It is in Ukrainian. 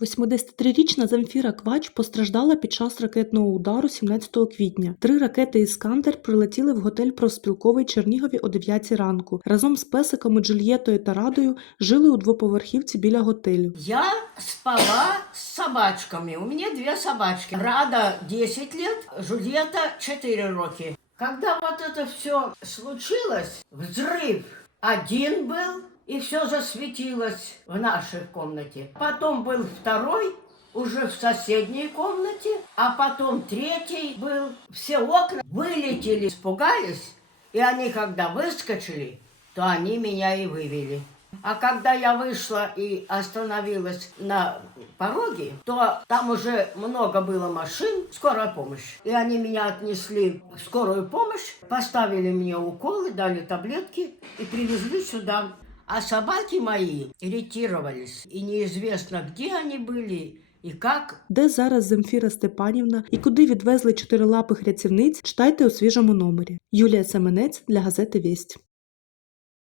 83-річна Земфіра Квач постраждала під час ракетного удару 17 квітня. Три ракети «Іскандер» прилетіли в готель Проспілковий Чернігові о 9 ранку. Разом з песиками Джульєтою та Радою жили у двоповерхівці біля готелю. Я спала с собачками. У меня две собачки. Рада 10 лет, Жульетта 4 роки. Когда вот это все случилось, взрыв один был, и все засветилось в нашей комнате. Потом был второй, уже в соседней комнате, а потом третий был. Все окна вылетели, испугались, и они когда выскочили, то они меня и вывели. А когда я вышла и остановилась на пороге, то там уже много было машин, скорая помощь. И они меня отнесли в скорую помощь, поставили мне уколы, дали таблетки и привезли сюда. А собаки мои ретировались, и неизвестно, где они были і як? Де зараз Земфіра Степанівна і куди відвезли чотирилапих рятівниць, читайте у свіжому номері. Юлія Семенець для газети Вість.